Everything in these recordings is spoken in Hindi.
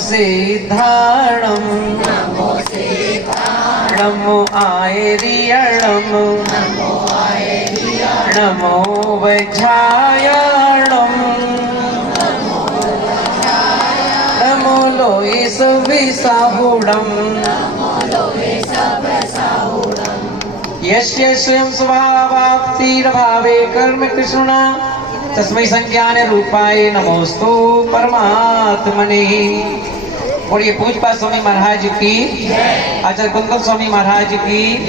सिद्धाणं नमो आयर्यणं नमो वज्रायणं नमो लोहिसविसाहुणं यस्य स्वयं स्वभावाप्तिर्भावे कर्म कृष्णा तस्मै संज्ञान रूपाय नमोस्तु परमात्मने। बोलिए पूज्यपाद स्वामी महाराज की, आचार्य कुंदन स्वामी महाराज की,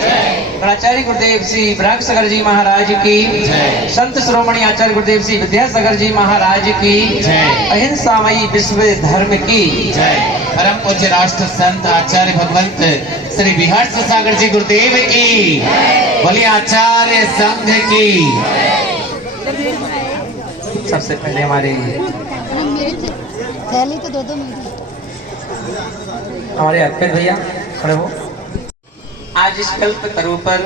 आचार्य गुरुदेव श्री ब्रह्म सागर जी महाराज की, संत श्रोमणी आचार्य गुरुदेव श्री विद्यासागर जी महाराज की, अहिंसामयी विश्व धर्म की, परम पूज्य राष्ट्र संत आचार्य भगवंत श्री बिहार सागर जी गुरुदेव की, बोलिए आचार्य संघ की। सबसे पहले हमारे हमारे अर्पित भैया खड़े हो। आज इस कल्प तरु पर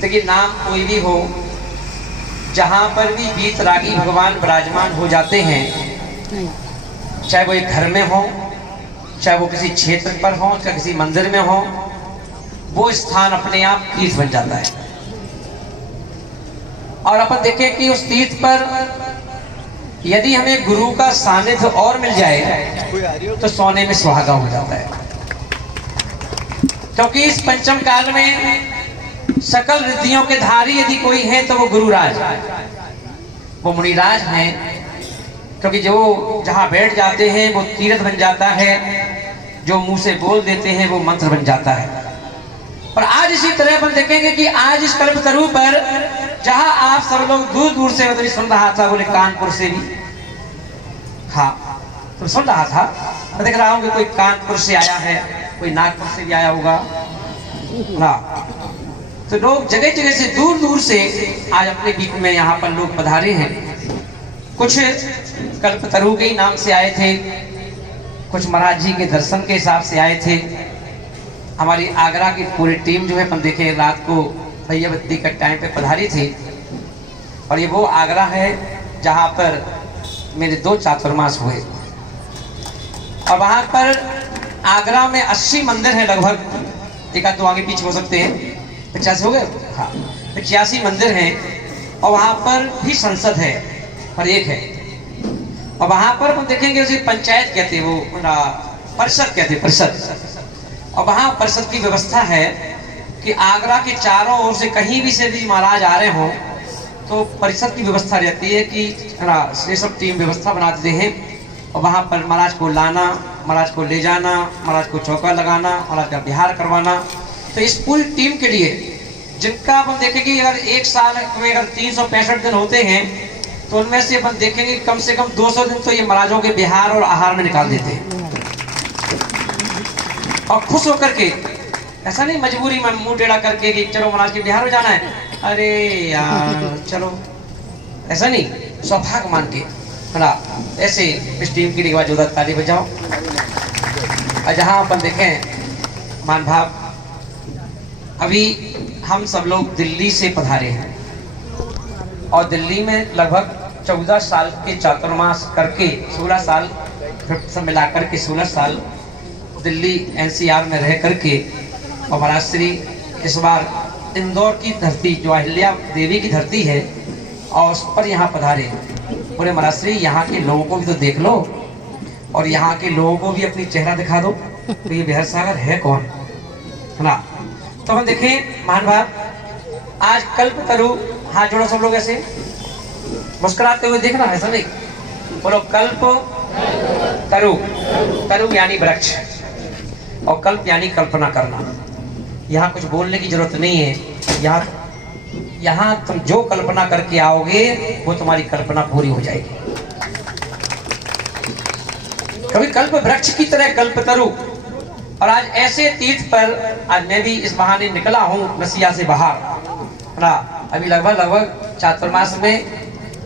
देखिए, नाम कोई भी हो, जहां पर भी वीतरागी भगवान विराजमान हो जाते हैं, चाहे वो एक घर में हो, चाहे वो किसी क्षेत्र पर हो, चाहे किसी मंदिर में हो, वो स्थान अपने आप तीर्थ बन जाता है। और अपन देखें कि उस तीर्थ पर यदि हमें गुरु का सानिध्य और मिल जाए तो सोने में सुहागा हो जाता है। क्योंकि इस पंचम काल में सकल रिद्धियों के धारी यदि कोई है तो वो गुरुराज, वो मुनिराज हैं। क्योंकि जो जहां बैठ जाते हैं वो तीर्थ बन जाता है, जो मुंह से बोल देते हैं वो मंत्र बन जाता है। और आज इसी तरह अपन देखेंगे कि आज इस कल्पतरु पर जहां आप सब लोग दूर दूर से मतलब सुन रहा था, बोले कानपुर से भी, हाँ तो सुन रहा था, मैं देख रहा हूं कि कोई कानपुर से आया है, कोई नागपुर से भी आया होगा, हाँ। तो लोग जगह जगह से दूर दूर से आज अपने बीच में यहाँ पर लोग पधारे हैं। कुछ कल्पतरु के नाम से आए थे, कुछ महाराज जी के दर्शन के हिसाब से आए थे। हमारी आगरा की पूरी टीम जो है अपन देखे रात को भैया बत्ती के टाइम पे पधारी थी। और ये वो आगरा है जहाँ पर मेरे 2 चातुर्मास हुए। और वहाँ पर आगरा में 80 मंदिर हैं लगभग, एक आध 2 आगे पीछे हो सकते हैं, 85 हो गए, हाँ 85 मंदिर हैं। और वहाँ पर भी संसद है पर एक है। और वहाँ पर हम देखेंगे उसे पंचायत कहते हैं, वो परिषद कहते हैं, परिषद। और वहाँ परिषद की व्यवस्था है कि आगरा के चारों ओर से कहीं भी से भी महाराज आ रहे हों तो परिषद की व्यवस्था रहती है कि ये सब टीम व्यवस्था बना देते हैं। और वहाँ पर महाराज को लाना, महाराज को ले जाना, महाराज को चौका लगाना, महाराज का बिहार करवाना। तो इस पूरी टीम के लिए जिनका अपन देखेंगे अगर एक साल में अगर 365 दिन होते हैं तो उनमें से अपन देखेंगे कम से कम 200 दिन तो ये महाराजों के बिहार और आहार में निकाल देते हैं। और खुश होकर के, ऐसा नहीं मजबूरी में मुंह टेढ़ा करके कि चलो महाराज के बिहार हो जाना है, अरे यार चलो, ऐसा नहीं, सौभाग्य मान के है। ऐसे इस टीम की लिए जोरदार ताली बजाओ। और जहाँ अपन देखें मान भाव, अभी हम सब लोग दिल्ली से पधारे हैं और दिल्ली में लगभग 14 साल के चातुर्मास करके 16 साल सब मिलाकर के 16 साल दिल्ली NCR में रह करके, और महाराज श्री इस बार इंदौर की धरती जो अहिल्या देवी की धरती है और उस पर यहाँ पधारे। बोले महाराज श्री यहाँ के लोगों को भी तो देख लो और यहाँ के लोगों को भी अपनी चेहरा दिखा दो, तो ये बिहार सागर है कौन, है ना। तो हम देखें महान भाव, आज कल्पतरु, हाथ जोड़ो सब लोग ऐसे मुस्कुराते हुए देखना, ऐसा नहीं, बोलो कल्प तरु, तरु यानी वृक्ष और कल्प यानी कल्पना करना। यहाँ कुछ बोलने की जरूरत नहीं है, यहाँ तुम जो कल्पना करके आओगे वो तुम्हारी कल्पना पूरी हो जाएगी। कभी कल्प वृक्ष की तरह कल्पतरु। और आज ऐसे तीर्थ पर आज मैं भी इस बहाने निकला हूँ नसिया से बाहर, ना अभी लगभग चातुर्मास में,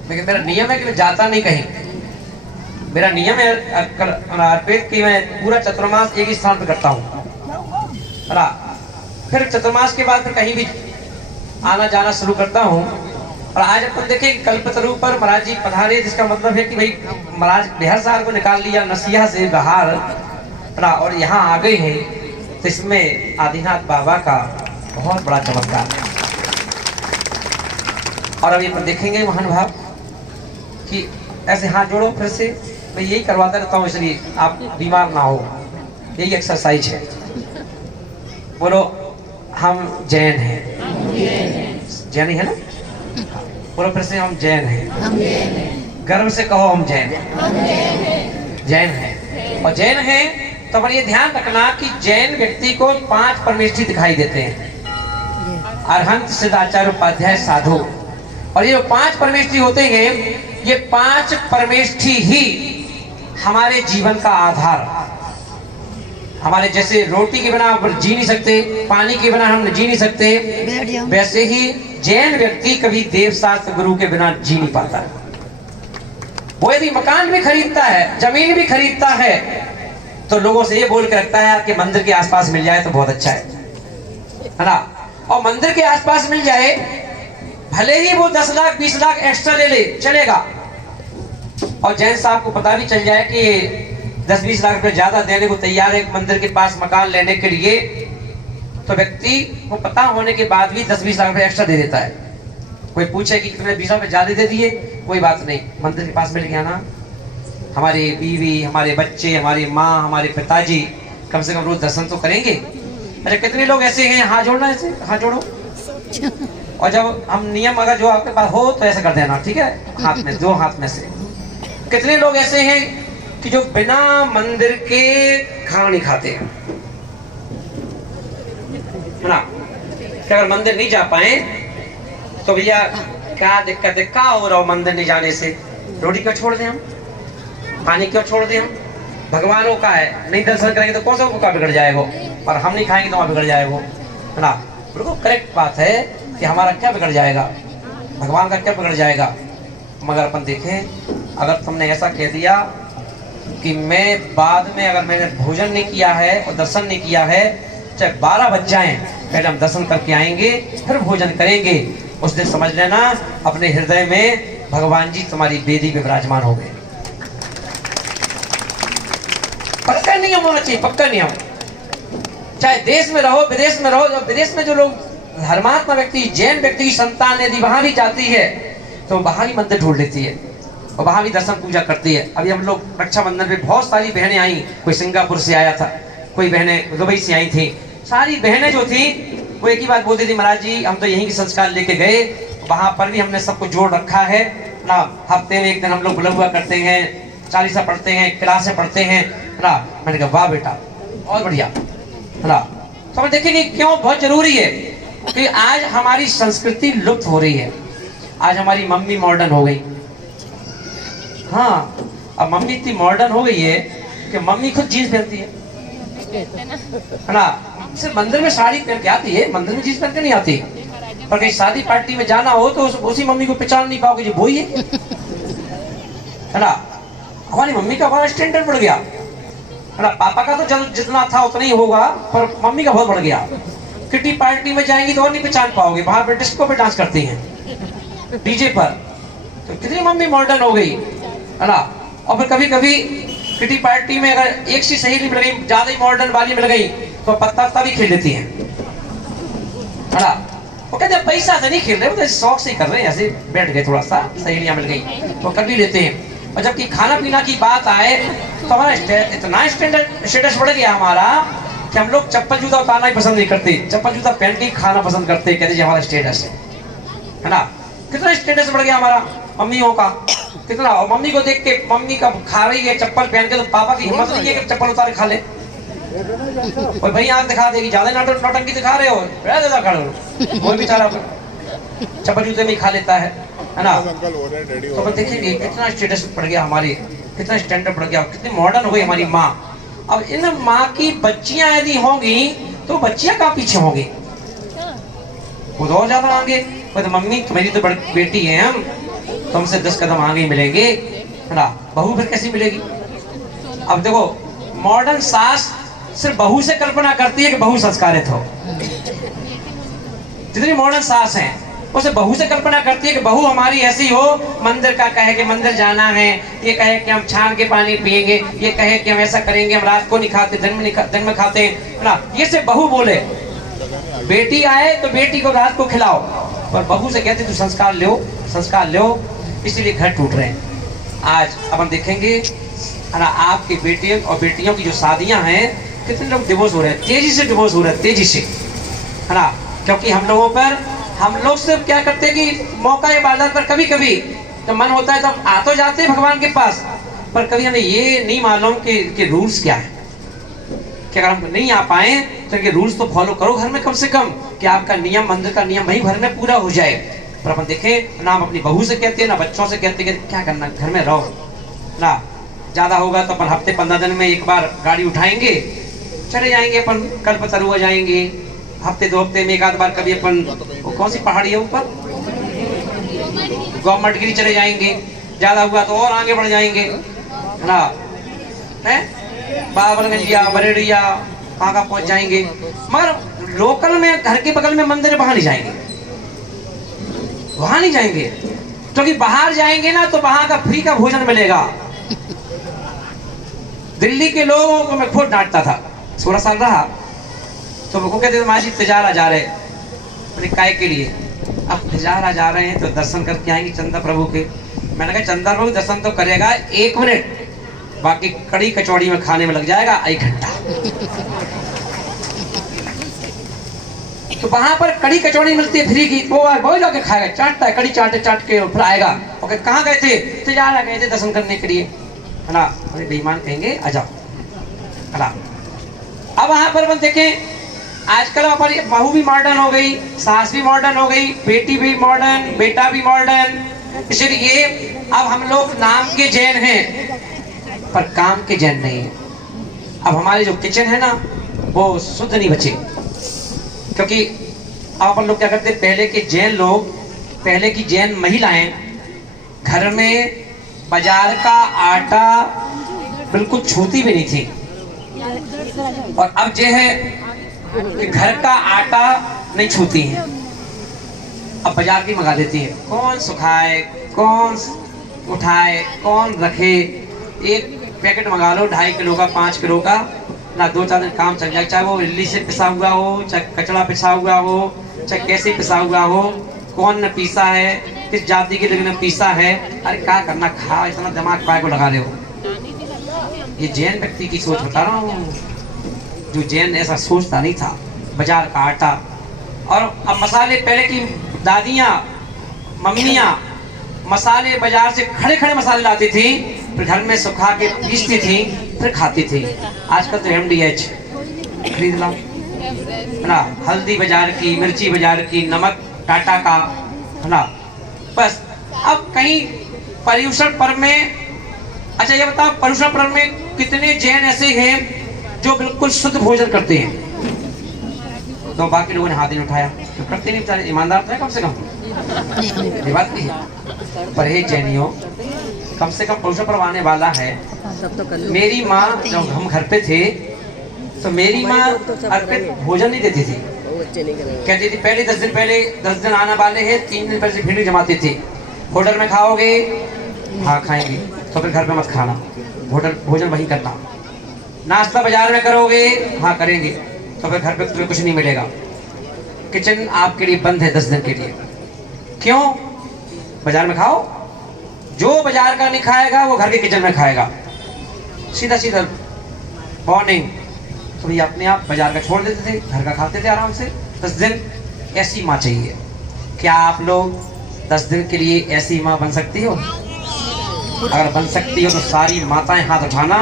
लेकिन मेरा नियम है कि मैं जाता नहीं कहीं। मेरा नियम है अर्पित कि मैं पूरा चतुर्मास एक ही स्थान पर करता हूँ, फिर चतुर्मास के बाद फिर कहीं भी आना जाना शुरू करता हूँ। और आज अपन देखें कल्पतरु पर महाराज जी पधारे, जिसका मतलब है कि भाई महाराज बिहार साहब को निकाल लिया नसिया से बाहर और यहाँ आ गए हैं, तो इसमें आदिनाथ बाबा का बहुत बड़ा चमत्कार है। और अभी अपन देखेंगे महान भाव कि ऐसे हाथ जोड़ो फिर से, मैं यही करवाता रहता हूँ इसलिए आप बीमार ना हो, यही एक्सरसाइज है। बोलो हम जैन हैं, जैन ही है ना, बोलो फिर से हम जैन हैं, गर्व से कहो हम जैन हैं, जैन हैं। और जैन हैं तो पर ये ध्यान रखना कि जैन व्यक्ति को 5 परमेष्ठी दिखाई देते हैं, अरहंत सिद्धाचार्य उपाध्याय साधु। और ये जो 5 परमेष्ठी होते हैं, ये 5 परमेष्ठी ही हमारे जीवन का आधार। हमारे जैसे रोटी के बिना हम जी नहीं सकते, पानी के बिना हम जी नहीं सकते, वैसे ही जैन व्यक्ति कभी देव शास्त्र गुरु के बिना जी नहीं पाता। वो यदि मकान भी खरीदता है, जमीन भी खरीदता है, तो लोगों से ये बोल के रखता है कि मंदिर के आसपास मिल जाए तो बहुत अच्छा है ना। और मंदिर के आसपास मिल जाए, भले ही वो 10 लाख 20 लाख एक्स्ट्रा ले ले, चलेगा। और जैन साहब को पता भी चल जाए कि 10-20 लाख रुपए ज्यादा देने को तैयार है मंदिर के पास मकान लेने के लिए, तो व्यक्ति को पता होने के बाद भी 10-20 लाख रुपए एक्स्ट्रा दे देता है। कोई पूछे कि तुमने 20 रुपए ज्यादा दे दिए, कोई बात नहीं, मंदिर के पास मिल गया ना, हमारी बीवी, हमारे बच्चे, हमारी माँ, हमारे पिताजी कम से कम रोज दर्शन तो करेंगे। अरे कितने लोग ऐसे हैं, हाथ जोड़ना, ऐसे हाथ जोड़ो। और जब हम नियम अगर जो आपके पास हो तो ऐसा कर देना, ठीक है, हाथ में, 2 हाथ में से। कितने लोग ऐसे हैं कि जो बिना मंदिर के खाना नहीं खाते है ना, कि अगर मंदिर नहीं जा पाए तो भैया क्या दिक्कत है, क्या हो रहा हो मंदिर नहीं जाने से, रोटी क्यों छोड़ दें हम, पानी क्यों छोड़ दें हम, भगवानों का है, नहीं दर्शन करेंगे तो कौन सा उनका बिगड़ जाएगा, और हम नहीं खाएंगे तो वहां बिगड़ जाएगा, है ना। बिल्कुल करेक्ट बात है कि हमारा क्या बिगड़ जाएगा, भगवान का क्या बिगड़ जाएगा। मगर अपन देखें, अगर तुमने ऐसा कह दिया कि मैं बाद में अगर मैंने भोजन नहीं किया है और दर्शन नहीं किया है, चाहे 12 बज जाएं, पहले हम दर्शन करके आएंगे फिर भोजन करेंगे, उस दिन समझ लेना अपने हृदय में भगवान जी तुम्हारी वेदी पे विराजमान हो गए। पक्का नियम होना चाहिए, पक्का नियम। चाहे देश में रहो विदेश में रहो, विदेश में जो लोग धर्मात्मा व्यक्ति, जैन व्यक्ति की संतान यदि वहां भी जाती है तो वहां भी मंदिर ढूंढ लेती है और वहां भी दर्शन पूजा करती है। अभी हम लोग रक्षाबंधन पे बहुत सारी बहनें आई, कोई सिंगापुर से आया था, कोई बहनें दुबई से आई थी। सारी बहनें जो थी वो एक ही बात बोलती थी, महाराज जी हम तो यहीं के संस्कार लेके गए, वहां पर भी हमने सबको जोड़ रखा है ना, हफ्ते में 1 दिन हम लोग बुला हुआ करते हैं, चालीसा पढ़ते हैं, क्लासें पढ़ते हैं ना। मैंने कहा वाह बेटा बहुत बढ़िया, है ना। तो हम देखेंगे क्यों बहुत जरूरी है कि आज हमारी संस्कृति लुप्त हो रही है। आज हमारी मम्मी मॉडर्न हो गई, हाँ, अब मम्मी इतनी मॉडर्न हो गई है कि मम्मी खुद जीन्स पहनती है ना। सिर्फ मंदिर में साड़ी पहन के आती है, मंदिर में जीन्स पहन के नहीं आती, पर कहीं शादी पार्टी में जाना हो तो उसी मम्मी को पहचान नहीं पाओगे, जो वही है ना। हमारी मम्मी का बड़ा स्टैंडर्ड बढ़ गया, है ना। पापा का तो जितना था उतना ही होगा, पर मम्मी का बहुत बढ़ गया। किटी पार्टी में जाएंगी तो और नहीं पहचान पाओगे, बाहर पे डिस्को पे डांस करती हैं डीजे पर, तो कितनी मम्मी मॉडर्न हो गई, है ना। और फिर कभी कभी किटी पार्टी में अगर एक सी सहेली मिल गई, ज्यादा ही मॉडर्न वाली मिल गई, तो पत्ता भी खेल लेती हैं, है ना। वो कहते हैं पैसा से नहीं खेल रहे, वो तो शौक से ही कर रहे हैं, ऐसे बैठ गए, थोड़ा सा सहेलियां मिल गई तो कर भी लेते हैं। और जबकि खाना पीना की बात आए तो हमारा इतना स्टेटस बढ़ गया हमारा कि हम लोग चप्पल जूता उतारना ही पसंद नहीं करते, चप्पल जूता पहन के ही खाना पसंद करते, कहते हमारा स्टेटस है ना। कितना स्टेटस बढ़ गया हमारा मम्मियों का, कितना। और मम्मी को देख के, मम्मी का खा रही है चप्पल पहन के, तो पापा की हिम्मत नहीं है कि चप्पल उतार खा ले, और भाई आंख दिखा देगी, ज्यादा नौटंकी दिखा रहे हो, ज्यादा खड़े वो बेचारा चप्पल जूते में खा लेता है ना। तो अपन देखेंगे कितना स्टेटस बढ़ गया हमारे, कितना स्टैंडर्ड बढ़ गया, कितनी मॉडर्न हो गई हमारी माँ। अब इन माँ की बच्चियां यदि होंगी तो बच्चियां कहाँ पीछे होंगी, वो तो और ज्यादा आगे। तो मम्मी तुम्हारी तो बड़ी बेटी है, हम तुमसे 10 कदम आगे मिलेंगे, है ना। बहू फिर कैसी मिलेगी। अब देखो मॉडर्न सास सिर्फ बहू से कल्पना करती है कि बहू संस्कारित हो, जितनी मॉडर्न सास हैं उसे बहू से कल्पना करती है कि बहू हमारी ऐसी हो, मंदिर का कहे कि मंदिर जाना है, ये कहे कि हम छान के पानी पिएंगे, ये कहे कि हम ऐसा करेंगे, हम रात को नहीं खाते, दिन में खाते हैं ना। ये से बहू बोले। बेटी आए तो बेटी को रात को खिलाओ, पर बहू से कहते तू संस्कार लो, संस्कार लो, इसीलिए घर टूट रहे हैं। आज अपन देखेंगे है ना, आपके बेटे और बेटियों की जो शादियां हैं, कितने लोग डिवोर्स हो रहे हैं, तेजी से डिवोर्स हो रहे हैं, तेजी से, है ना। क्योंकि हम लोगों पर, हम लोग सिर्फ क्या करते हैं कि मौका इबादत पर कभी कभी जब मन होता है तब आ तो जाते हैं भगवान के पास, पर कभी हमें ये नहीं मालूम कि रूल्स क्या है, कि अगर हम नहीं आ पाए तो इनके रूल्स तो फॉलो करो घर में कम से कम, कि आपका नियम, मंदिर का नियम वही घर में पूरा हो जाए। पर अपन देखें ना, हम अपनी बहू से कहते हैं ना बच्चों से कहते हैं कि क्या करना, घर में रहो ना। ज़्यादा होगा तो अपन हफ्ते 15 दिन में एक बार गाड़ी उठाएंगे, चले जाएंगे, अपन कल्पतरुआ जाएंगे, हफ्ते 2 हफ्ते में एक आध बार कभी अपन, वो कौन सी पहाड़ी है ऊपर, गोमटगिरी चले जाएंगे, ज़्यादा हुआ तो और आगे बढ़ जाएंगे, है ना, है बाबरगंजिया, बरेड़िया, कहाँ पहुँच जाएंगे। मगर लोकल में घर के बगल में मंदिर है, वहाँ नहीं जाएंगे, वहाँ नहीं जाएंगे, क्योंकि बाहर जाएंगे ना तो वहाँ का फ्री का भोजन मिलेगा। दिल्ली के लोगों को मैं खुद डांटता था, 16 साल रहा, तो वो कहते थे माँ जी तिजारा जा रहे, अपने काय के लिए, अब तिजारा जा रहे हैं तो दर्शन करके आएंगे चंदा प्रभु के। मैंने कहा चंदा प्रभु दर्शन तो करेगा 1 मिनट, बाकी कड़ी कचौड़ी में खाने में लग जाएगा 1 घंटा। तो वहां पर कड़ी कचौड़ी मिलती है फ्री की, वो जाके खाएगा, चाटता है, कड़ी चाट के फिर आएगा, और कहाँ गए थे, तिजारा गए थे दर्शन करने के लिए, है ना। अरे बेईमान कहेंगे आ जाओ, है ना। अब वहां पर अपन देखें, आजकल हमारी बहू भी मॉडर्न हो गई, सास भी मॉडर्न हो गई, बेटी भी मॉडर्न, बेटा भी मॉडर्न, इसलिए अब हम लोग नाम के जैन हैं पर काम के जैन नहीं है। अब हमारे जो किचन है ना वो शुद्ध नहीं बचे, क्योंकि अब अपन लोग क्या करते, पहले के जैन लोग, पहले की जैन महिलाएं घर में बाजार का आटा बिल्कुल छूती भी नहीं थी, और अब जो है कि घर का आटा नहीं छूती है, अब बाजार की मंगा देती है। कौन सुखाए, कौन उठाए, कौन रखे, एक पैकेट मंगा लो 2.5 किलो का, 5 किलो का ना, 2-4 दिन काम चल जाए, चाहे वो इडली से पिसा हुआ हो, चाहे कचड़ा पिसा हुआ हो, चाहे कैसे पिसा हुआ हो, कौन ने पीसा है, किस जाति के लोग ने पीसा है। अरे क्या करना, खा, इतना दिमाग काय को लगा रहे हो। ये जैन व्यक्ति की सोच बता रहा हूँ, जो जैन ऐसा सोचता नहीं था। बाजार का आटा, और अब मसाले, पहले की दादियाँ, मम्मियाँ मसाले बाजार से खड़े खड़े मसाले लाती थी, फिर घर में सुखा के पीसती थी, फिर खाती थी। आजकल तो MDH खरीद लो, है ना, हल्दी बाजार की, मिर्ची बाजार की, नमक टाटा का, है ना, बस। अब कहीं पर्यूषण पर्व में, अच्छा ये बताओ, पर्यूषण पर्व में कितने जैन ऐसे हैं जो बिल्कुल शुद्ध भोजन करते हैं, तो बाकी लोगों ने हाथ नहीं उठाया, तो करते नहीं बेचारे, ईमानदार तो है कम से कम, ये बात नहीं है। पर हे जैनियों, कम से कम पर्यूषण पर्व आने वाला है। मेरी माँ जब हम घर पे थे तो मेरी माँ अर्पित भोजन नहीं देती थी, कहती थी पहले 10 दिन पहले, 10 दिन आने वाले हैं, 3 दिन पहले से भिंडी जमाती थी। होटल में खाओगे, हाँ खाएंगे, तो फिर घर पे मत खाना, होटल भोजन वहीं करना। नाश्ता बाजार में करोगे, हाँ करेंगे, तो फिर घर पे तुम्हें कुछ नहीं मिलेगा। किचन आपके लिए बंद है 10 दिन के लिए। क्यों? बाजार में खाओ, जो बाजार का नहीं खाएगा वो घर के किचन में खाएगा। सीधा सीधा मॉर्निंग तो ये अपने आप बाजार का छोड़ देते थे, घर का खाते थे आराम से 10 दिन। ऐसी माँ चाहिए। क्या आप लोग 10 दिन के लिए ऐसी माँ बन सकती हो? अगर बन सकती हो तो सारी माताएं हाथ उठाना।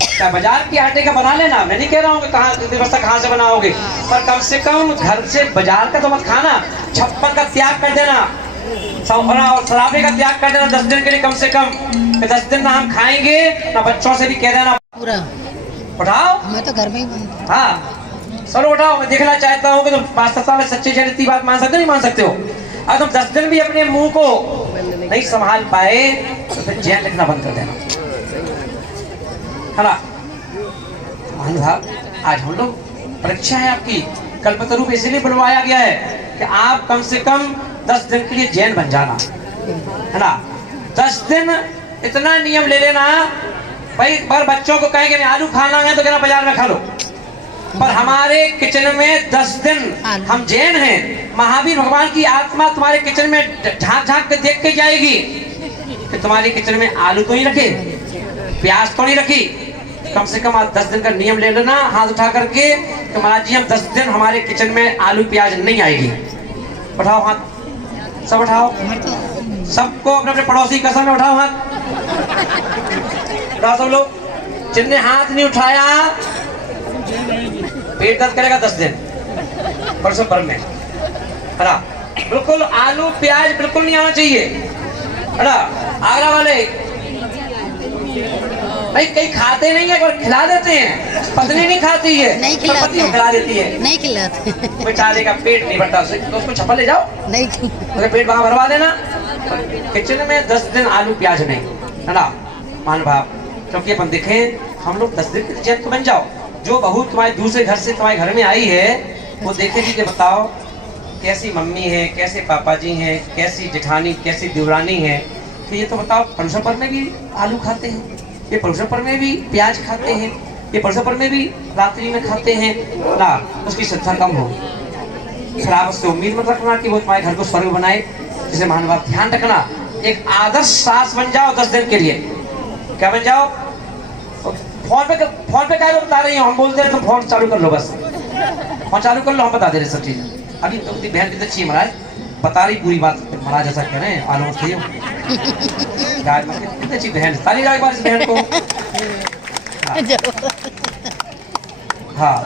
क्या बाजार के आटे का बना लेना, मैं नहीं कह रहा हूँ कि कहाँ व्यवस्था कहाँ से बनाओगे, पर कम से कम घर से बाजार का तो मत खाना। 56 का त्याग कर देना और शराबे का त्याग कर देना 10 दिन के लिए कम से कम। 10 दिन ना हम खाएंगे ना बच्चों से भी कह देना पूरा उठाओ। मैं तो घर में ही बनता। हाँ चलो उठाओ। मैं देखना चाहता हूँ कि तुम 5-7 साल में सच्चे जैन इतनी बात मान सकते नहीं मान सकते हो। अगर तुम 10 दिन भी अपने मुंह को नहीं संभाल पाए तो फिर जैन लिखना बंद कर देना, है ना। मान साहब आज हम लोग परीक्षा है आपकी, कल्पतरु में इसलिए बुलवाया गया है कि आप कम से कम 10 दिन के लिए जैन बन जाना, है ना। 10 दिन इतना नियम ले लेना भाई। पर बच्चों को कहेंगे मैं आलू खाना है तो कहना बाजार में खा लो, पर हमारे किचन में 10 दिन हम जैन हैं। महावीर भगवान की आत्मा तुम्हारे किचन में झांक झांक के देख के जाएगी कि तुम्हारे किचन में आलू तो नहीं रखे, प्याज तो नहीं रखी। कम से कम आप 10 दिन का नियम ले लेना हाथ उठा करके कि महाराज जी हम 10 दिन हमारे किचन में आलू प्याज नहीं आएगी। उठाओ हाथ, सब उठाओ, सबको अपने अपने पड़ोसी कसम में उठाओ हाथ, उठाओ सब लोग। जिनने हाथ नहीं उठाया पेट दर्द करेगा 10 दिन परसों पर में, है ना। बिल्कुल आलू प्याज बिल्कुल नहीं आना चाहिए, है ना। आगरा वाले भाई कहीं खाते नहीं है, पर खिला देते हैं। पत्नी नहीं खाती है, नहीं पर पत्नी खिला देती है, नहीं खिलाते। बेचारे का पेट नहीं भरता, तो उसको छप्पा ले जाओ, नहीं तो पेट वहां भरवा देना। किचन में 10 दिन आलू प्याज नहीं, है ना मान भाव। क्योंकि अपन देखें हम लोग 10 दिन के जैन तो बन जाओ। जो बहू तुम्हारे दूसरे घर से तुम्हारे घर में आई है वो देखेगी कि बताओ कैसी मम्मी है, कैसे पापा जी हैं, कैसी जेठानी, कैसी देवरानी है। तो ये तो बताओ परसों में भी आलू खाते हैं, ये परसों में भी प्याज खाते हैं, ये परसों में भी रात्रि में खाते हैं ना। उसकी श्रद्धा कम होगी। फिर आप उससे उम्मीद मत रखना कि वो तुम्हारे घर को स्वर्ग बनाए। जिसे महानुभाव ध्यान रखना, एक आदर्श सास बन जाओ 10 दिन के लिए। क्या बन जाओ? फोन पे क्या बता रही हो, हम बोलते हैं तो फोन चालू कर लो, बस फोन चालू कर लो, हम बता दे रहे सब चीज। अभी तो बहन कितनी अच्छी है महाराज, बता रही पूरी बात। महाराज ऐसा कह रहे हैं आलू मत खाइयो, कितनी अच्छी बहन, ताली जाए बार इस बहन को। हाँ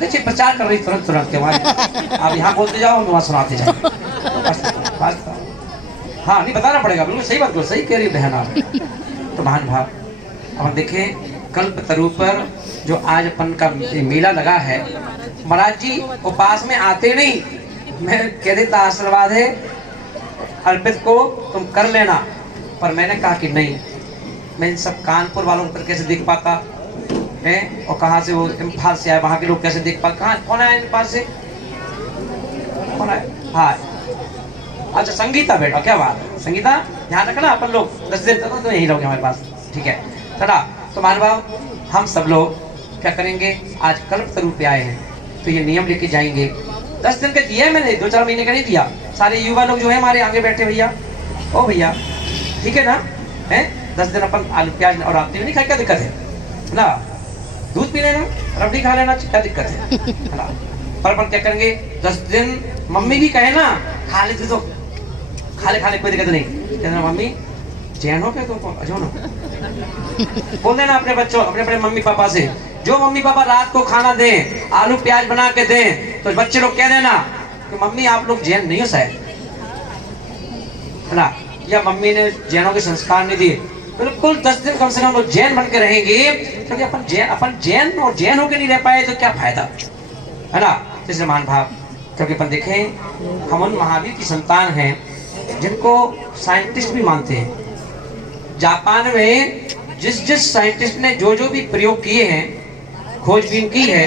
देखिए प्रचार कर रही तुरंत तुरंत के बाद। आप यहाँ बोलते जाओ, हम वहाँ सुनाते जाओ। हाँ नहीं बताना पड़ेगा, बिल्कुल सही बात, सही कह रही बहन आप। तो महान भाव अब देखें कल्प तरु पर जो आज अपन का मेला लगा है, महाराज जी उपास में आते नहीं, मैं कह देता आशीर्वाद है अर्पित को तुम कर लेना, पर मैंने कहा कि नहीं, मैं इन सब कानपुर वालों को कैसे देख पाता है, और कहाँ से वो इम्फाल से आए, वहाँ के लोग कैसे देख पाते। कहाँ कौन आया इम्फाल से, कौन आया? हाँ अच्छा संगीता बेटा, क्या बात है संगीता, ध्यान रखना अपन लोग 10 दिन तक तो यही रहोगे हमारे पास, ठीक है ना। तो मान भाव हम सब लोग क्या करेंगे, आज कल्प तरु पे आए हैं तो ये नियम लेके जाएंगे। 10 दिन का दिया मैंने, 2-4 महीने का नहीं दिया। सारे युवा लोग जो है हमारे आगे बैठे भैया, ओ भैया ठीक है ना, है 10 दिन अपन आलू प्याज और रात्रि में नहीं खाए, क्या दिक्कत है ना। दूध पी लेना, रबड़ी खा लेना, क्या दिक्कत है ना। पर अपन क्या करेंगे 10 दिन, मम्मी भी कहे ना खा लेते तो खाले कोई दिक्कत नहीं, कहना मम्मी जैन हो क्या तुमको, अजोन हो। बोल देना अपने बच्चों, अपने मम्मी पापा से, जो मम्मी पापा रात को खाना दें, आलू प्याज बना के दें, तो बच्चे लोग कह देना कि मम्मी आप लोग जैन नहीं हो शायद, है ना, या मम्मी ने जैनों के संस्कार नहीं दिए। बिल्कुल 10 दिन कम से कम लोग जैन बन के रहेंगे, क्योंकि अपन जैन और जैन होके नहीं रह पाए तो क्या फायदा, है ना। इसलिए मान भाव, क्योंकि अपन देखें हम उन महावीर की संतान हैं जिनको साइंटिस्ट भी मानते हैं। जापान में जिस साइंटिस्ट ने जो भी प्रयोग किए हैं, खोजबीन की है,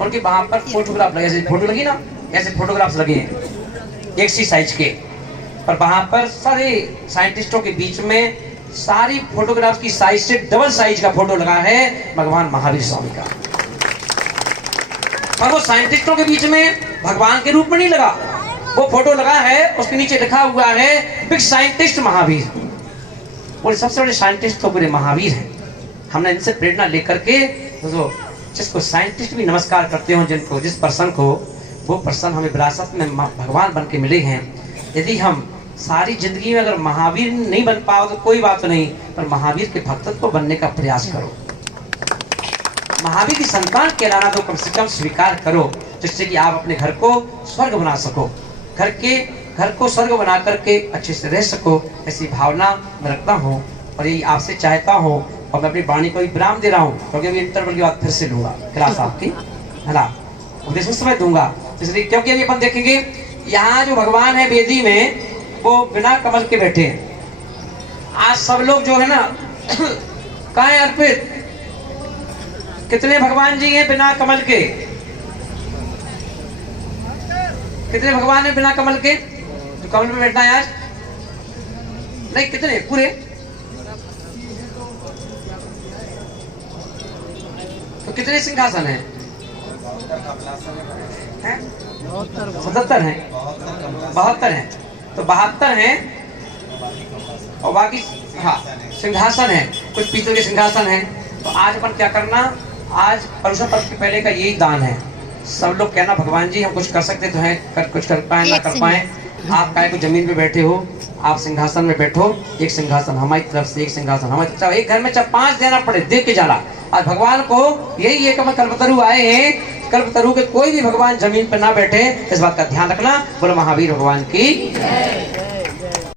उनके वहां पर फोटोग्राफ लगे, ऐसे फोटो लगी ना, ऐसे फोटोग्राफ्स लगे हैं एक सी साइज के, और वहां पर सारे साइंटिस्टों के बीच में सारी फोटोग्राफ की साइज से डबल साइज का फोटो लगा है भगवान महावीर स्वामी का। और वो साइंटिस्टों के बीच में भगवान के रूप में नहीं लगा, वो फोटो लगा है, उसके नीचे लिखा हुआ है बिग साइंटिस्ट महावीर। बोले सबसे बड़े साइंटिस्ट तो पूरे महावीर हैं। हमने इनसे प्रेरणा लेकर के जो जिसको साइंटिस्ट भी नमस्कार करते हो, जिनको जिस पर्सन को, वो पर्सन हमें विरासत में भगवान बन के मिले हैं। यदि हम सारी जिंदगी में अगर महावीर नहीं बन पाओ तो कोई बात नहीं, पर महावीर के भक्तत्व को बनने का प्रयास करो, महावीर की संतान कहलाना तो कम से कम स्वीकार करो, जिससे कि आप अपने घर को स्वर्ग बना सको, घर को स्वर्ग बना करके अच्छे से रह सको। ऐसी भावना मैं रखता हूँ और यही आपसे चाहता हूँ। और मैं अपनी वाणी को विराम दे रहा हूँ, क्योंकि अभी इंटरवल की बात फिर से लूंगा क्लास आपकी, है ना, उपदेश उस समय दूंगा। इसलिए क्योंकि अभी अपन देखेंगे यहाँ जो भगवान है वेदी में, वो बिना कमल के बैठे हैं। आज सब लोग जो है ना कहाँ है अर्पित, कितने भगवान जी हैं बिना कमल के, कितने भगवान है बिना कमल के जो कमल में बैठना है आज? नहीं, कितने पूरे? तो कितने सिंहासन हैं? 77 हैं, 72 हैं, तो 72 हैं और बाकी हाँ सिंहासन है, कुछ पीतल के सिंहासन है। तो आज अपन क्या करना, आज परसों पर्व के पहले का यही दान है। सब लोग कहना भगवान जी हम कुछ कर सकते तो हैं, कुछ कर पाए ना कर पाए, आप काहे को जमीन पे बैठे हो, आप सिंहासन में बैठो, एक सिंहासन हमारी तरफ से, एक सिंहासन हमारी तरफ, एक घर में चाहे 5 देना पड़े दे के जाना। आज भगवान को यही एक कल्पतरु आए हैं, कल्पतरु के कोई भी भगवान जमीन पर ना बैठे, इस बात का ध्यान रखना। बोलो महावीर भगवान की।